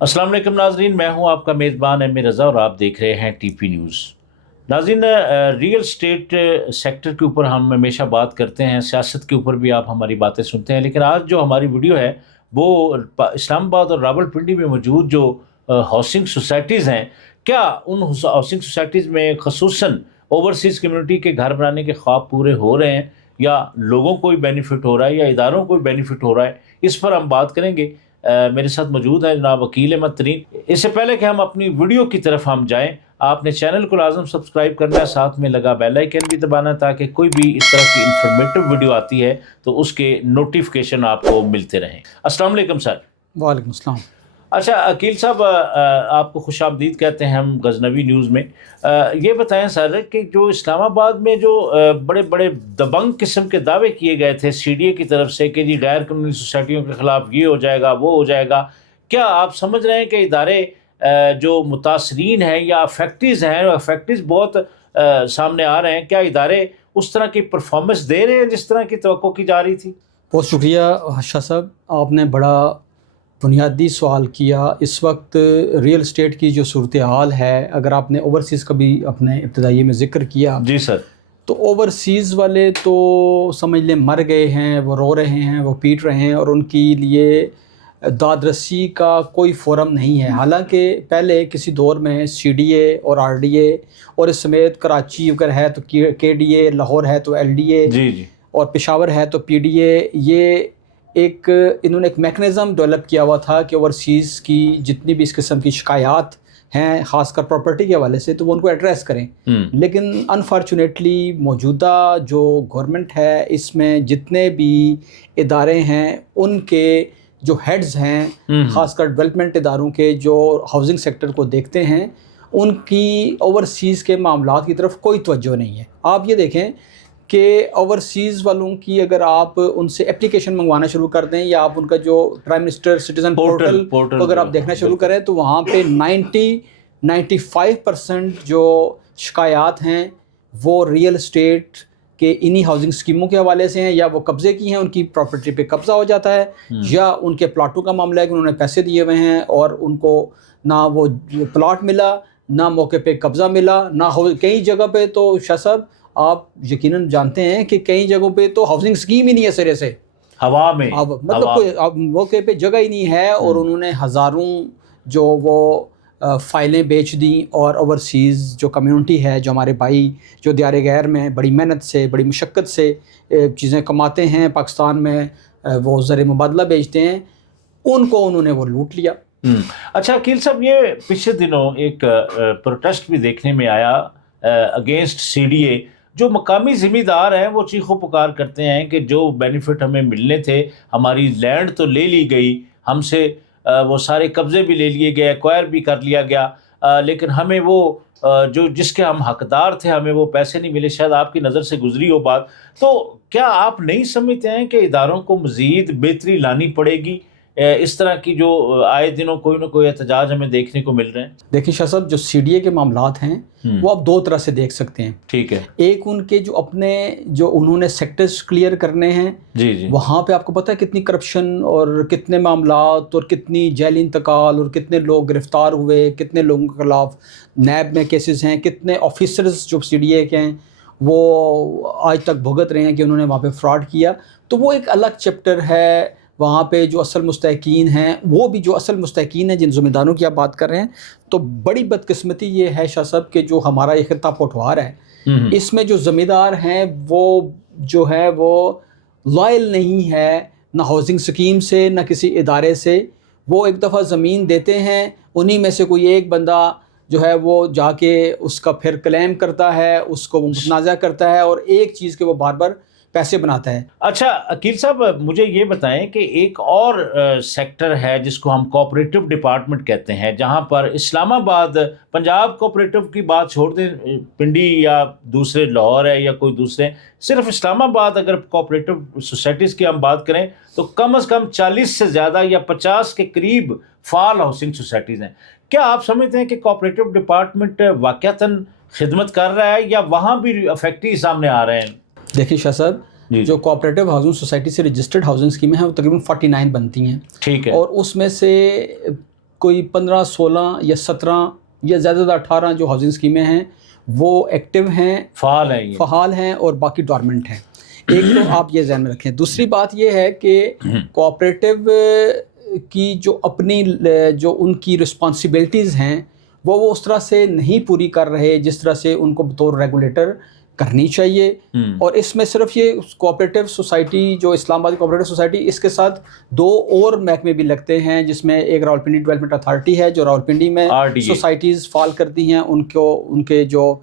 अस्सलाम वालेकुम नाजरीन, मैं हूं आपका मेज़बान एम रज़ा और आप देख रहे हैं टीपी न्यूज़। नाजरीन, रियल स्टेट सेक्टर के ऊपर हम हमेशा बात करते हैं, सियासत के ऊपर भी आप हमारी बातें सुनते हैं, लेकिन आज जो हमारी वीडियो है वो इस्लामाबाद और रावलपिंडी में मौजूद जो हाउसिंग सोसाइटीज़ हैं, क्या उन हाउसिंग सोसाइटीज़ में खसूसन ओवरसीज़ कम्युनिटी के घर बनाने के ख्वाब पूरे हो रहे हैं, या लोगों को भी बेनिफिट हो रहा है, या इदारों को भी बेनिफिट हो रहा है? इस पर हम बात करेंगे। मेरे साथ मौजूद है जनाब वकील अहमद तरीन। इससे पहले कि हम अपनी वीडियो की तरफ हम जाएं, आपने चैनल को लाजम सब्सक्राइब करना है, साथ में लगा बेल आइकन भी दबाना, ताकि कोई भी इस तरह की इंफॉर्मेटिव वीडियो आती है तो उसके नोटिफिकेशन आपको मिलते रहें। अस्सलाम वालेकुम सर। वालेकुम अस्सलाम। अच्छा अकील साहब, आपको खुश आमदीद कहते हैं हम गजनवी न्यूज़ में। ये बताएं सर कि जो इस्लामाबाद में जो बड़े बड़े दबंग किस्म के दावे किए गए थे सीडीए की तरफ से कि जी गैर कानूनी सोसाइटियों के ख़िलाफ़ ये हो जाएगा वो हो जाएगा, क्या आप समझ रहे हैं कि इदारे जो मुतासरीन हैं या अफेक्टिव हैं, अफेक्टिव बहुत सामने आ रहे हैं, क्या इदारे उस तरह की परफॉर्मेंस दे रहे हैं जिस तरह की तवक्को की जा रही थी? बहुत शुक्रिया शाह साहब, आपने बड़ा बुनियादी सवाल किया। इस वक्त रियल स्टेट की जो सूरत हाल है, अगर आपने ओवरसीज़ का भी अपने इब्तदाई में ज़िक्र किया जी सर, तो ओवरसीज़ वाले तो समझ लें मर गए हैं, वो रो रहे हैं, वो पीट रहे हैं और उनके लिए दाद रसी का कोई फोरम नहीं है। हालांकि पहले किसी दौर में सीडीए और आरडीए और इस समेत कराची अगर है तो केडीए, लाहौर है तो एलडीए जी जी, और पेशावर है तो पीडीए, ये इन्होंने एक मैकेनिज़्म डेवलप किया हुआ था कि ओवरसीज़ की जितनी भी इस किस्म की शिकायत हैं, ख़ासकर प्रॉपर्टी के हवाले से, तो वो उनको एड्रेस करें। लेकिन अनफॉर्चुनेटली मौजूदा जो गवर्नमेंट है, इसमें जितने भी इदारे हैं उनके जो हेड्स हैं, ख़ासकर डेवलपमेंट इदारों के जो हाउसिंग सेक्टर को देखते हैं, उनकी ओवरसीज़ के मामलात की तरफ कोई तवज्जो नहीं है। आप ये देखें कि ओवरसीज़ वालों की अगर आप उनसे एप्लीकेशन मंगवाना शुरू कर दें, या आप उनका जो प्राइम मिनिस्टर सिटीज़न पोर्टल को अगर आप देखना शुरू करें, तो वहाँ पे 95% जो शिकायत हैं वो रियल स्टेट के इन्हीं हाउसिंग स्कीमों के हवाले से हैं, या वो कब्ज़े की हैं, उनकी प्रॉपर्टी पे कब्ज़ा हो जाता है, या उनके प्लाटों का मामला है कि उन्होंने पैसे दिए हुए हैं और उनको ना वो प्लाट मिला, ना मौके पे कब्ज़ा मिला, ना हो कई जगह पे तो शाह साहब आप यकीनन जानते हैं कि कई जगहों पे तो हाउसिंग स्कीम ही नहीं है सिरे से, हवा में, अब मतलब कोई अब मौके पे जगह ही नहीं है, और उन्होंने हज़ारों जो वो फ़ाइलें बेच दी। और ओवरसीज़ जो कम्युनिटी है, जो हमारे भाई जो दियारे गैर में बड़ी मेहनत से, बड़ी मुशक्क़त से चीज़ें कमाते हैं, पाकिस्तान में वो ज़र मुबादला बेचते हैं, उनको उन्होंने वो लूट लिया। अच्छा अकील साहब, ये पिछले दिनों एक प्रोटेस्ट भी देखने में आया अगेंस्ट सीडीए। जो मकामी ज़िम्मेदार हैं वो चीखो पुकार करते हैं कि जो बेनिफिट हमें मिलने थे, हमारी लैंड तो ले ली गई हमसे, वो सारे कब्ज़े भी ले लिए गए, एक्वायर भी कर लिया गया, लेकिन हमें वो जो जिसके हम हकदार थे हमें वो पैसे नहीं मिले। शायद आपकी नज़र से गुजरी हो बात, तो क्या आप नहीं समझते हैं कि इदारों को मज़ीद बेहतरी लानी पड़ेगी? इस तरह की जो आए दिनों कोई ना कोई एहतजाज हमें देखने को मिल रहे हैं। देखिए शाह साहब, जो सीडीए के मामलात हैं वो आप दो तरह से देख सकते हैं। ठीक है, एक उनके जो अपने जो उन्होंने सेक्टर्स क्लियर करने हैं, जी जी, वहाँ पे आपको पता है कितनी करप्शन और कितने मामलात और कितनी जेल इंतकाल और कितने लोग गिरफ्तार हुए, कितने लोगों के खिलाफ नैब में केसेस हैं, कितने ऑफिसर्स जो सीडीए के हैं वो आज तक भुगत रहे हैं कि उन्होंने वहाँ पे फ्रॉड किया। तो वो एक अलग चैप्टर है। वहाँ पे जो असल मुस्तहकीन हैं, वो भी जो असल मुस्तहकीन हैं जिन ज़िम्मेदारों की आप बात कर रहे हैं, तो बड़ी बदकिस्मती ये है शाह साहब कि जो हमारा ये खित्ता पटवार है, इसमें जो ज़िम्मेदार हैं वो जो है वो लॉयल नहीं है, ना हाउसिंग स्कीम से ना किसी इदारे से। वो एक दफ़ा ज़मीन देते हैं, उन्हीं में से कोई एक बंदा जो है वो जाके उसका फिर क्लेम करता है, उसको वो मुतनाज़ा करता है और एक चीज़ के वो बार बार पैसे बनाता है। अच्छा अकील साहब, मुझे ये बताएं कि एक और सेक्टर है जिसको हम कोऑपरेटिव डिपार्टमेंट कहते हैं, जहां पर इस्लामाबाद, पंजाब कोऑपरेटिव की बात छोड़ दें, पिंडी या दूसरे लाहौर है या कोई दूसरे, सिर्फ इस्लामाबाद अगर कोऑपरेटिव सोसाइटीज़ की हम बात करें तो कम से कम 40 से ज़्यादा या 50 के करीब फाल हाउसिंग सोसाइटीज़ हैं। क्या आप समझते हैं कि कोऑपरेटिव डिपार्टमेंट वाक़अतन खिदमत कर रहा है, या वहाँ भी अफेक्टिव सामने आ रहे हैं? देखिए शाह साहब, जो कोऑपरेटिव हाउसिंग सोसाइटी से रजिस्टर्ड हाउसिंग स्कीमें हैं वो तकरीबन 49 बनती हैं। ठीक है, और उसमें से کوئی 15-16 یا 17 یا زیادہ 18 جو ہاؤسنگ اسکیمیں ہیں وہ ایکٹیو ہیں، فعال ہیں، اور باقی ڈورمنٹ ہیں. ایک تو آپ یہ ذہن میں رکھیں. دوسری بات یہ ہے کہ کوآپریٹو کی جو اپنی جو ان کی رسپانسبلٹیز ہیں وہ اس طرح سے نہیں پوری کر رہے جس طرح سے ان کو بطور ریگولیٹر کرنی چاہیے. اور اس میں صرف یہ کوآپریٹو سوسائٹی جو اسلام آباد کوآپریٹو سوسائٹی، اس کے ساتھ 2 اور محکمے بھی لگتے ہیں، جس میں ایک راولپنڈی ڈیولپمنٹ اتھارٹی ہے جو راولپنڈی میں سوسائٹیز فال کرتی ہیں، ان کے جو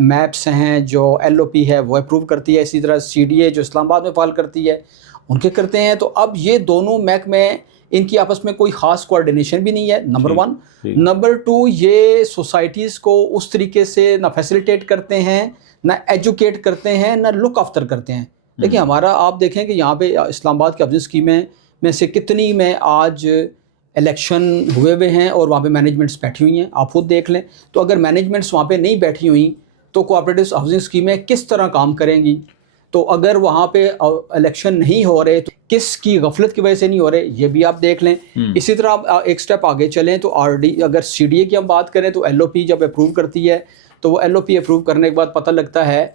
میپس ہیں، جو LOP ہے وہ اپروو کرتی ہے. اسی طرح CDA جو اسلام آباد میں فال کرتی ہے ان کے کرتے ہیں. تو اب یہ دونوں محکمے، ان کی آپس میں کوئی خاص کوارڈینیشن بھی نہیں ہے، نمبر 1. نمبر 2، یہ سوسائٹیز کو اس طریقے سے نہ فیسیلیٹیٹ کرتے ہیں، نہ ایجوکیٹ کرتے ہیں، نہ لک آفٹر کرتے ہیں. دیکھیں ہمارا، آپ دیکھیں کہ یہاں پہ اسلام آباد کی ہاؤسنگ اسکیمیں میں سے کتنی میں آج الیکشن ہوئے ہیں اور وہاں پہ مینجمنٹس بیٹھی ہوئی ہیں، آپ خود دیکھ لیں. تو اگر مینجمنٹس وہاں پہ نہیں بیٹھی ہوئیں تو کوآپریٹو ہاؤسنگ اسکیمیں کس طرح کام کریں گی؟ تو اگر وہاں پہ الیکشن نہیں ہو رہے تو کس کی غفلت کی وجہ سے نہیں ہو رہے، یہ بھی آپ دیکھ لیں. اسی طرح آپ ایک سٹیپ آگے چلیں تو اگر CDA کی ہم بات کریں تو LOP جب اپروو کرتی ہے تو وہ LOP اپروو کرنے کے بعد پتہ لگتا ہے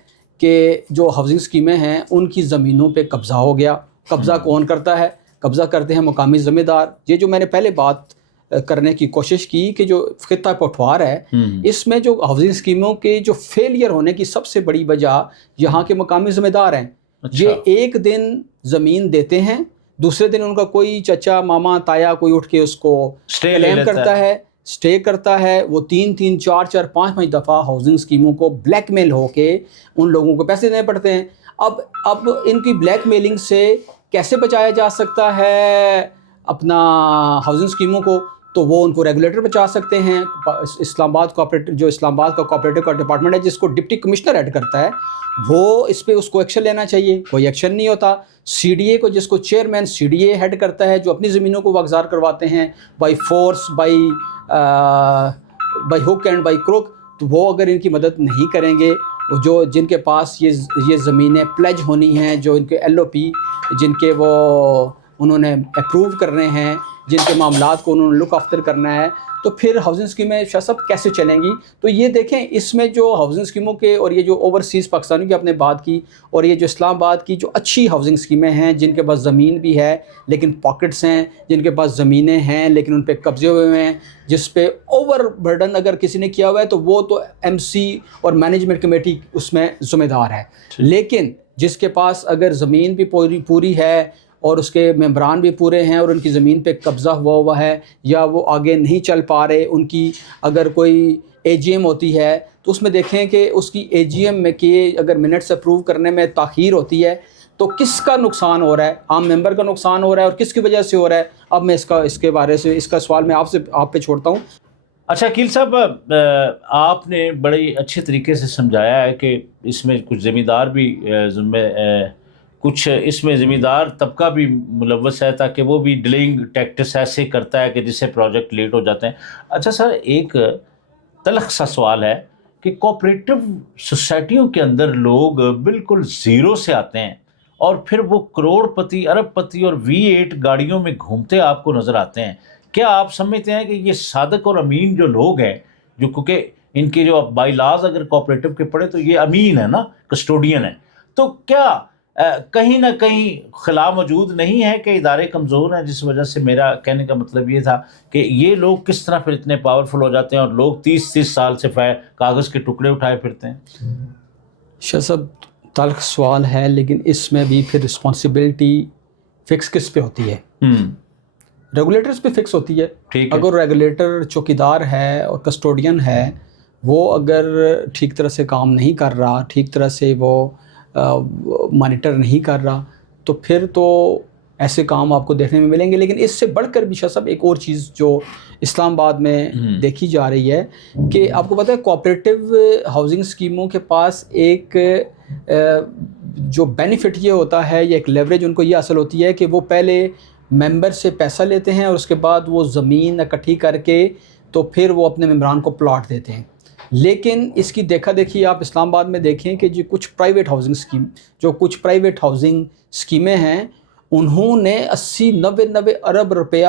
کہ جو ہاؤسنگ اسکیمیں ہیں ان کی زمینوں پہ قبضہ ہو گیا. قبضہ کون کرتا ہے؟ قبضہ کرتے ہیں مقامی ذمہ دار. یہ جو میں نے پہلے بات کرنے کی کوشش کی کہ جو خطہ پٹوار ہے، اس میں جو ہاؤسنگ اسکیموں کے جو فیلئر ہونے کی سب سے بڑی وجہ یہاں کے مقامی ذمہ دار ہیں. یہ ایک دن زمین دیتے ہیں، دوسرے دن ان کا کوئی چچا ماما تایا کوئی اٹھ کے اس کو کلیم کرتا ہے، سٹے کرتا ہے. وہ 3-3 4-4 5-5 دفعہ ہاؤسنگ اسکیموں کو بلیک میل ہو کے ان لوگوں کو پیسے دینے پڑتے ہیں. اب ان کی بلیک میلنگ سے کیسے بچایا جا سکتا ہے اپنا ہاؤسنگ اسکیموں کو؟ تو وہ ان کو ریگولیٹر بچا سکتے ہیں. اسلام آباد کا کوآپریٹو کا ڈپارٹمنٹ ہے جس کو ڈپٹی کمشنر ہیڈ کرتا ہے، وہ اس پہ اس کو ایکشن لینا چاہیے، کوئی ایکشن نہیں ہوتا. CDA کو، جس کو چیئرمین CDA ہیڈ کرتا ہے، جو اپنی زمینوں کو واگزار کرواتے ہیں by force, by hook and by crook, تو وہ اگر ان کی مدد نہیں کریں گے، جن کے پاس یہ زمینیں پلیج ہونی ہیں، جو ان کے LOP جن کے وہ انہوں نے اپروو کرنے ہیں، جن کے معاملات کو انہوں نے لک آفٹر کرنا ہے، تو پھر ہاؤسنگ اسکیمیں شاہ صاحب کیسے چلیں گی؟ تو یہ دیکھیں، اس میں جو ہاؤسنگ اسکیموں کے، اور یہ جو اوورسیز پاکستانیوں کی آپ نے بات کی، اور یہ جو اسلام آباد کی جو اچھی ہاؤسنگ اسکیمیں ہیں جن کے پاس زمین بھی ہے لیکن پاکٹس ہیں، جن کے پاس زمینیں ہیں لیکن ان پہ قبضے ہوئے ہیں، جس پہ اوور برڈن اگر کسی نے کیا ہوا ہے تو وہ تو MC اور مینجمنٹ کمیٹی اس میں ذمہ دار ہے. لیکن جس کے پاس اگر زمین بھی پوری ہے اور اس کے ممبران بھی پورے ہیں اور ان کی زمین پہ قبضہ ہوا ہے، یا وہ آگے نہیں چل پا رہے، ان کی اگر کوئی AGM ہوتی ہے تو اس میں دیکھیں کہ اس کی AGM میں کہ اگر منٹس اپروو کرنے میں تاخیر ہوتی ہے تو کس کا نقصان ہو رہا ہے؟ عام ممبر کا نقصان ہو رہا ہے، اور کس کی وجہ سے ہو رہا ہے؟ اب میں اس کے بارے سے اس کا سوال میں آپ پہ چھوڑتا ہوں. اچھا عقیل صاحب، آپ نے بڑے اچھے طریقے سے سمجھایا ہے کہ اس میں کچھ زمیندار بھی کچھ اس میں زمیندار طبقہ بھی ملوث ہے، تاکہ وہ بھی ڈیلنگ ٹیکٹس ایسے کرتا ہے کہ جس سے پروجیکٹ لیٹ ہو جاتے ہیں. اچھا سر، ایک تلخ سا سوال ہے کہ کوآپریٹو سوسائٹیوں کے اندر لوگ بالکل زیرو سے آتے ہیں اور پھر وہ کروڑ پتی، ارب پتی اور V8 گاڑیوں میں گھومتے آپ کو نظر آتے ہیں. کیا آپ سمجھتے ہیں کہ یہ صادق اور امین جو لوگ ہیں، جو کیونکہ ان کے جو بائی لاز اگر کوآپریٹو کے پڑھے تو یہ امین ہے نا، کسٹوڈین ہے، تو کیا کہیں نہ کہیں خلا موجود نہیں ہے کہ ادارے کمزور ہیں، جس وجہ سے میرا کہنے کا مطلب یہ تھا کہ یہ لوگ کس طرح پھر اتنے پاورفل ہو جاتے ہیں اور لوگ 30 سال سے کاغذ کے ٹکڑے اٹھائے پھرتے ہیں؟ شاہ صاحب تلخ سوال ہے، لیکن اس میں بھی پھر رسپانسبلٹی فکس کس پہ ہوتی ہے؟ ریگولیٹرز پہ فکس ہوتی ہے. اگر ریگولیٹر چوکیدار ہے اور کسٹوڈین ہے، وہ اگر ٹھیک طرح سے کام نہیں کر رہا، ٹھیک طرح سے وہ مانیٹر نہیں کر رہا، تو پھر تو ایسے کام آپ کو دیکھنے میں ملیں گے. لیکن اس سے بڑھ کر بھی شاہ صاحب ایک اور چیز جو اسلام آباد میں دیکھی جا رہی ہے کہ آپ کو پتہ ہے کوآپریٹو ہاؤسنگ اسکیموں کے پاس ایک جو بینیفٹ یہ ہوتا ہے، یا ایک لیوریج ان کو یہ حاصل ہوتی ہے کہ وہ پہلے ممبر سے پیسہ لیتے ہیں اور اس کے بعد وہ زمین اکٹھی کر کے تو پھر وہ اپنے ممبران کو پلاٹ دیتے ہیں. لیکن اس کی دیکھا دیکھی آپ اسلام آباد میں دیکھیں کہ جو کچھ پرائیویٹ ہاؤسنگ اسکیمیں ہیں، انہوں نے 80-90 ارب روپیہ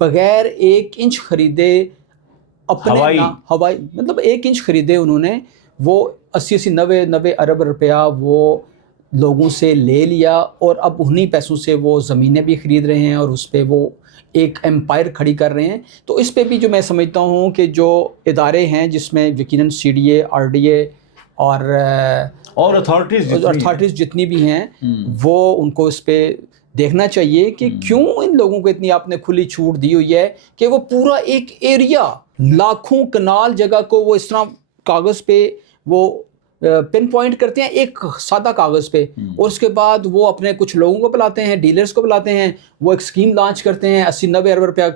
बगैर 1 इंच खरीदे अपने हवाई मतलब 1 इंच खरीदे उन्होंने, वो 80-80 90 अरब रुपया वो लोगों से ले लिया और अब उन्हीं पैसों से वो ज़मीनें भी ख़रीद रहे हैं और उस पे वो एक एम्पायर खड़ी कर रहे हैं। तो इस पे भी जो मैं समझता हूँ कि जो इदारे हैं जिसमें यकीनन CDA, RDA और अथॉरिटीज़ जितनी भी हैं वो उनको इस पे देखना चाहिए कि क्यों इन लोगों को इतनी आपने खुली छूट दी हुई है कि वो पूरा एक एरिया, लाखों कनाल जगह को वो इस तरह कागज़ पे वो पिन पॉइंट करते हैं एक सादा कागज़ पे, और उसके बाद वो अपने कुछ लोगों को बुलाते हैं, डीलर्स को बुलाते हैं, वो एक स्कीम लॉन्च करते हैं, 80-90 अरब रुपया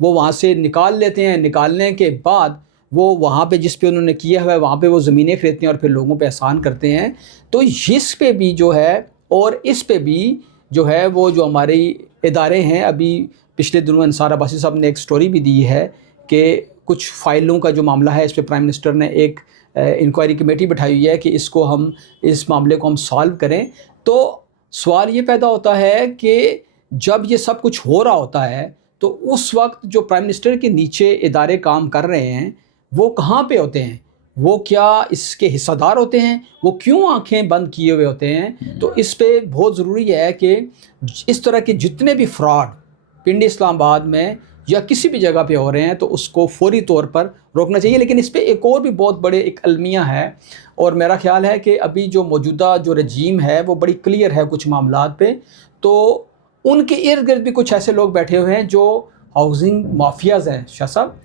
वो वहाँ से निकाल लेते हैं। निकालने के बाद वो वहाँ पे जिस पे उन्होंने किया हुआ है वहाँ पे वो ज़मीनें खरीदते हैं और फिर लोगों पे एहसान करते हैं। तो इस पे भी जो है और इस पे भी जो है वो जो हमारे इदारे हैं, अभी पिछले दिनों अंसार अब्बासी साहब ने एक स्टोरी भी दी है कि कुछ फ़ाइलों का जो मामला है इस पे प्राइम मिनिस्टर ने एक इंक्वायरी कमेटी बैठाई हुई है कि इसको हम इस मामले को हम सॉल्व करें। तो सवाल ये पैदा होता है कि जब ये सब कुछ हो रहा होता है तो उस वक्त जो प्राइम मिनिस्टर के नीचे इदारे काम कर रहे हैं वो कहाँ पे होते हैं, वो क्या इसके हिस्सेदार होते हैं, वो क्यों आंखें बंद किए हुए होते हैं। तो इस पे बहुत ज़रूरी है कि इस तरह के जितने भी फ्रॉड पिंडी इस्लामाबाद में या किसी भी जगह पे हो रहे हैं तो उसको फौरी तौर पर रोकना चाहिए। लेकिन इस पे एक और भी बहुत बड़े एक अलमिया है और मेरा ख्याल है कि अभी जो मौजूदा जो रजीम है वो बड़ी क्लियर है कुछ मामलात पे, तो उनके इर्द गिर्द भी कुछ ऐसे लोग बैठे हुए हैं जो हाउसिंग माफियाज़ हैं शाह साहब,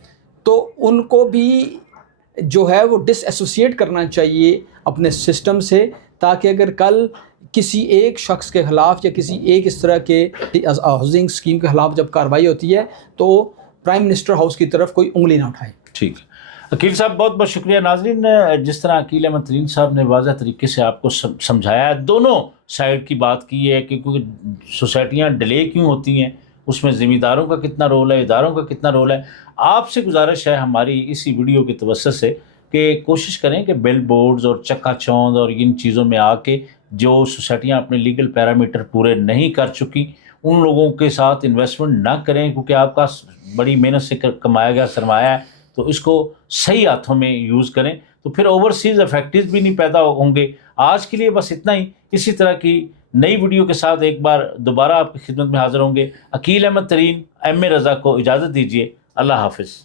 तो उनको भी जो है वो डिसएसोसिएट करना चाहिए अपने सिस्टम से, ताकि अगर कल किसी एक शख्स के ख़िलाफ़ या किसी एक इस तरह के हाउसिंग स्कीम के ख़िलाफ़ जब कार्रवाई होती है तो प्राइम मिनिस्टर हाउस की तरफ कोई उंगली ना उठाए। ठीक है अकील साहब, बहुत बहुत शुक्रिया। नाज़रीन, जिस तरह अकील अहमद तरीन साहब ने वाज़ह तरीके से आपको समझाया, दोनों साइड की बात की है कि क्योंकि सोसाइटियाँ डिले क्यों होती हैं, उसमें ज़मींदारों का कितना रोल है, इदारों का कितना रोल है। आपसे गुजारिश है हमारी इसी वीडियो के तवज्जुह से कि कोशिश करें कि बिल बोर्ड्स और चक्का-चौंध और इन चीज़ों में आके जो सोसाइटियाँ अपने लीगल पैरामीटर पूरे नहीं कर चुकी उन लोगों के साथ इन्वेस्टमेंट ना करें, क्योंकि आपका बड़ी मेहनत से कमाया गया सरमाया है, तो इसको सही हाथों में यूज़ करें तो फिर ओवरसीज़ इफेक्ट्स भी नहीं पैदा होंगे। आज के लिए बस इतना ही। इसी तरह की नई वीडियो के साथ एक बार दोबारा आपकी खिदमत में हाज़िर होंगे। अकील अहमद तरीन, MA रज़ा को इजाज़त दीजिए। अल्लाह हाफ़िज़।